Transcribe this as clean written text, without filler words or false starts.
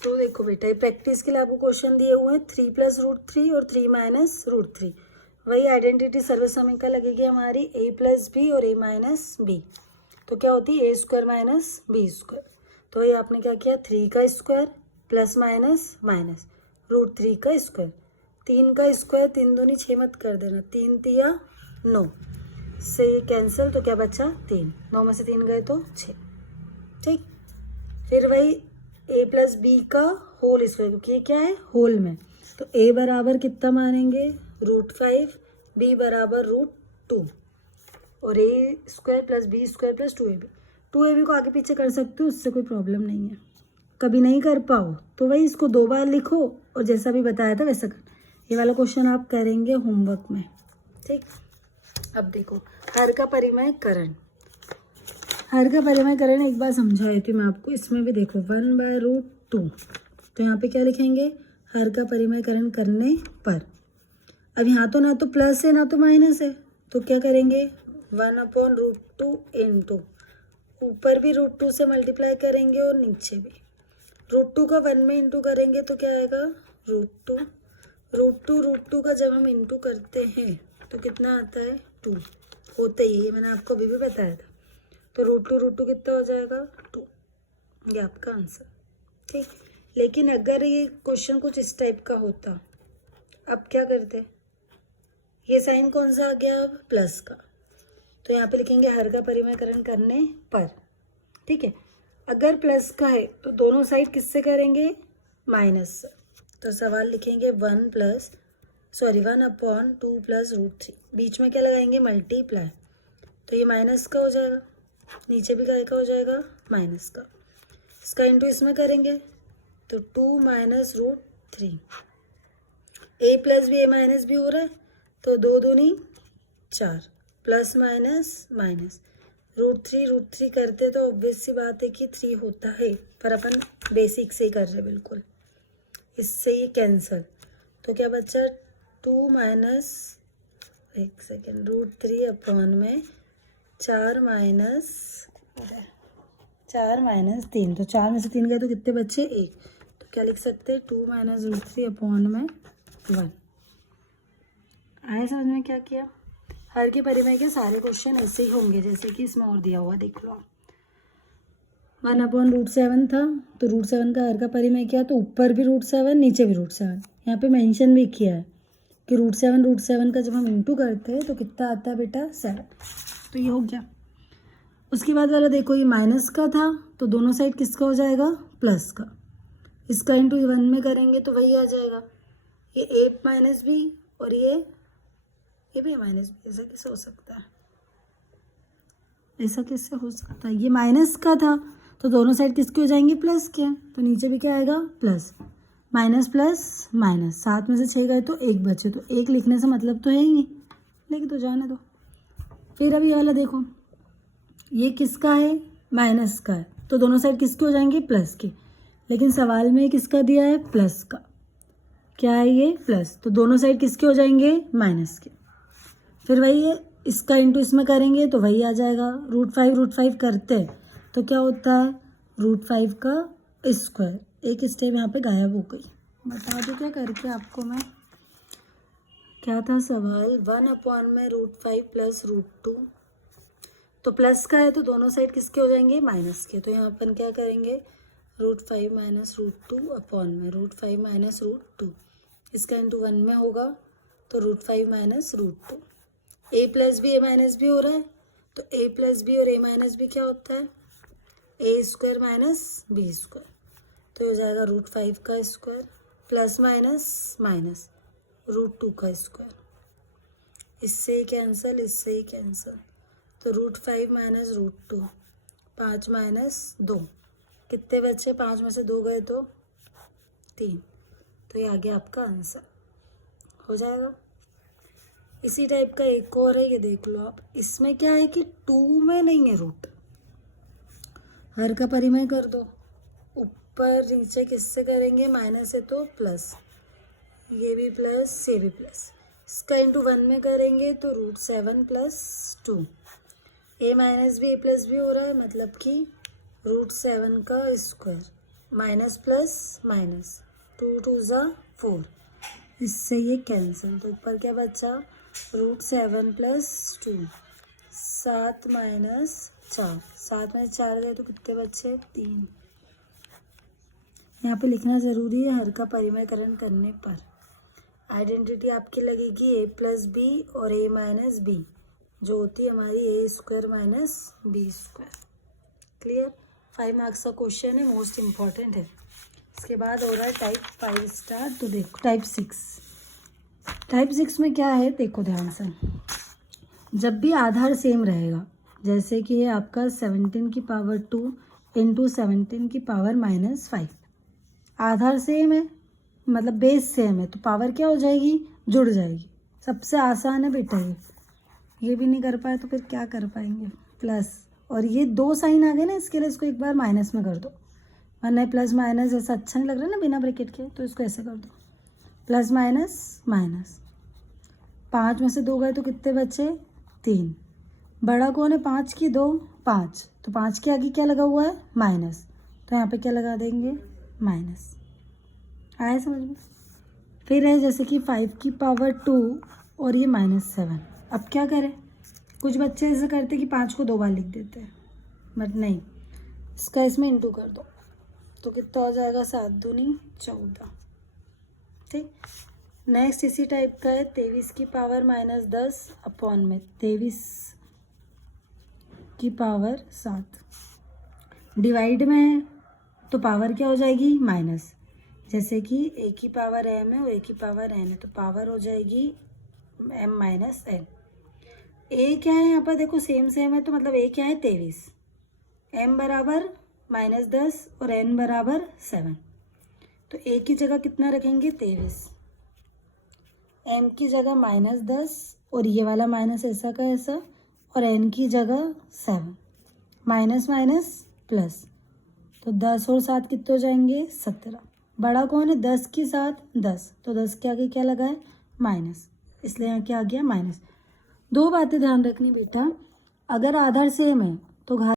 तो देखो बेटा, ये प्रैक्टिस के लिए आपको क्वेश्चन दिए हुए हैं 3 + √3 और 3 - √3। वही आइडेंटिटी सर्वसमीकरण लगेगी हमारी a + b और a - b। तो क्या होती है a² - b²। तो ये आपने क्या किया, 3 का स्क्वायर प्लस माइनस माइनस √3 का स्क्वायर, 3 का स्क्वायर, 3 दूनी 6 मत कर देना, 3 तिया 9 से ये कैंसिल, तो क्या बचा 3, 9 में से 3 गए तो 6। ठीक, फिर वही a + b का होल स्क्वायर, क्योंकि ये क्या है होल में, तो a बराबर कितना मानेंगे √5, b बराबर √2 और a² + b² + 2ab। 2ab को आगे पीछे कर सकते हो, उससे कोई प्रॉब्लम नहीं है। कभी नहीं कर पाओ तो वही इसको 2 बार लिखो और जैसा भी बताया था वैसा कर। ये वाला क्वेश्चन आप करेंगे होमवर्क में। ठीक, अब देखो हर का परिमेयकरण। हर का परिमेयकरण एक बार समझाई थी मैं आपको, इसमें भी देखो 1/√2। तो यहाँ पे क्या लिखेंगे, हर का परिमेयकरण करने पर। अब यहाँ तो ना तो प्लस है ना तो माइनस है, तो क्या करेंगे 1/√2 इंटू, ऊपर भी √2 से मल्टीप्लाई करेंगे और नीचे भी √2 का 1 में इंटू करेंगे तो क्या आएगा √2। √2 का जब हम इंटू करते हैं तो कितना आता है 2, होता ही है, मैंने आपको अभी भी बताया था। तो √2 कितना हो जाएगा 2, ये आपका आंसर। ठीक, लेकिन अगर ये क्वेश्चन कुछ इस टाइप का होता, अब क्या करते, ये साइन कौन सा आ गया अब प्लस का, तो यहाँ पे लिखेंगे हर का परिमेयकरण करने पर। ठीक है, अगर प्लस का है तो दोनों साइड किससे करेंगे माइनस से, तो सवाल लिखेंगे 1/2 + √3, बीच में क्या लगाएंगे मल्टीप्लाई, तो ये माइनस का हो जाएगा, नीचे भी काय का हो जाएगा माइनस का, इसका इंटू इसमें करेंगे तो 2 - √3, a + b a - b हो रहा है, तो 2 दूनी 4 प्लस माइनस माइनस √3 करते तो ऑब्वियस सी बात है कि 3 होता है, पर अपन बेसिक से ही कर रहे बिल्कुल, इससे ये कैंसल, तो क्या बचा 2 माइनस √3 अपॉन में 4 - 3, तो 4 में से 3 गए तो कितने बचे 1, तो क्या लिख सकते हैं 2 - √3 अपॉन में 1। आए समझ में क्या किया। हर के परिमेय के सारे क्वेश्चन ऐसे ही होंगे जैसे कि इसमें और दिया हुआ, देख लो 1/√7 था, तो √7 का हर का परिमेय किया, तो ऊपर भी √7 नीचे भी √7, यहाँ पे मेंशन भी किया है कि √7 का जब हम इंटू करते हैं तो कितना आता है बेटा 7, तो ये हो गया। उसके बाद वाला देखो, ये माइनस का था तो दोनों साइड किसका हो जाएगा प्लस का, इसका इंटू 1 में करेंगे तो वही आ जाएगा, ये a - b और ये भी - b, ऐसा कैसे हो सकता है, ऐसा कैसे हो सकता है, ये माइनस का था तो दोनों साइड किसके हो जाएंगे प्लस के, तो नीचे भी क्या आएगा प्लस, माइनस प्लस माइनस, 7 में से 6 गए तो 1 बचे, तो 1 लिखने से मतलब तो है ही नहीं, लिख दो जाने दो। फिर अभी ये वाला देखो, ये किसका है माइनस का है, तो दोनों साइड किसके हो जाएंगे प्लस के, लेकिन सवाल में किसका दिया है प्लस का, क्या है ये प्लस, तो दोनों साइड किसके हो जाएंगे माइनस के। फिर वही है, इसका इंटू इसमें करेंगे तो वही आ जाएगा, √5 करते हैं तो क्या होता है √5 का स्क्वायर, एक स्टेप यहाँ पे गायब हो गई, बता दूँ क्या करके आपको मैं, क्या था सवाल 1/√5 + √2, तो प्लस का है तो दोनों साइड किसके हो जाएंगे माइनस के, तो यहाँ अपन क्या करेंगे √5 - √2 अपॉन में √5 - √2, इसका इंटू 1 में होगा तो √5 - √2, a + b a - b हो रहा है, तो a + b और a - b क्या होता है a² - b², तो हो जाएगा √5 का स्क्वायर प्लस माइनस माइनस √2 का स्क्वायर, इससे ही कैंसिल इससे ही कैंसिल, तो √5 - √2, 5 - 2 कितने बचे, 5 में से 2 गए तो 3, तो ये आ गया आपका आंसर, हो जाएगा। इसी टाइप का एक और है, ये देख लो आप, इसमें क्या है कि 2 में नहीं है रूट, हर का परिमेय कर दो, ऊपर नीचे किससे करेंगे माइनस है तो प्लस, ये भी प्लस ये भी प्लस, इसका इंटू 1 में करेंगे तो √7 + 2, a - b a + b हो रहा है, मतलब कि √7 का स्क्वायर माइनस प्लस माइनस, 2 2 ज़ा 4, इससे ये कैंसिल। तो ऊपर क्या बचा, √7 + 2, 7 - 4, 7 में 4 गए तो कितने बचे, 3। यहाँ पे लिखना ज़रूरी है हर का परिमयकरण करने पर। आइडेंटिटी आपकी लगेगी a + b और a - b, जो होती है हमारी a² - b²। क्लियर। 5 मार्क्स का क्वेश्चन है, मोस्ट इम्पॉर्टेंट है। इसके बाद हो रहा है टाइप 5 स्टार्ट। तो देखो टाइप 6, टाइप 6 में क्या है, देखो ध्यान से। जब भी आधार सेम रहेगा, जैसे कि ये आपका 17 की पावर 2 × 17 की पावर -5, आधार सेम है मतलब बेस सेम है, तो पावर क्या हो जाएगी, जुड़ जाएगी। सबसे आसान है बेटा ये भी नहीं कर पाए तो फिर क्या कर पाएंगे, प्लस। और ये 2 साइन आ गए ना, इसके लिए इसको एक बार माइनस में कर दो, वरना प्लस माइनस ऐसा अच्छा नहीं लग रहा ना बिना ब्रैकेट के, तो इसको ऐसे कर दो, प्लस माइनस माइनस। 5 में से 2 गए तो कितने बचे, 3। बड़ा कौन है, 5 की 2, 5, तो 5 के आगे क्या लगा हुआ है, माइनस, तो यहाँ पे क्या लगा देंगे, माइनस। आया समझ में। फिर है जैसे कि 5 की पावर 2 और ये -7। अब क्या करें, कुछ बच्चे ऐसे करते कि 5 को 2 बार लिख देते हैं, बट नहीं, इसका इसमें इंटू कर दो तो कितना हो जाएगा, 7 दूनी 14। ठीक। नेक्स्ट इसी टाइप का है 23 की पावर -10 अपॉन में 23 की पावर 7। डिवाइड में है तो पावर क्या हो जाएगी, माइनस। जैसे कि a की पावर m है और a की पावर n है, तो पावर हो जाएगी m - n। a क्या है यहाँ पर, देखो सेम है, तो मतलब a क्या है, 23, m बराबर -10 और n बराबर 7, तो a की जगह कितना रखेंगे, 23, m की जगह -10 और ये वाला माइनस ऐसा का ऐसा, और n की जगह 7, माइनस माइनस प्लस, तो 10 और 7 कितने हो जाएंगे, 17। बड़ा कौन है, 10 की 7 10, तो 10 के आगे क्या लगा है, माइनस, इसलिए यहाँ क्या आ गया, माइनस। 2 बातें ध्यान रखनी बेटा, अगर आधार सेम है तो घात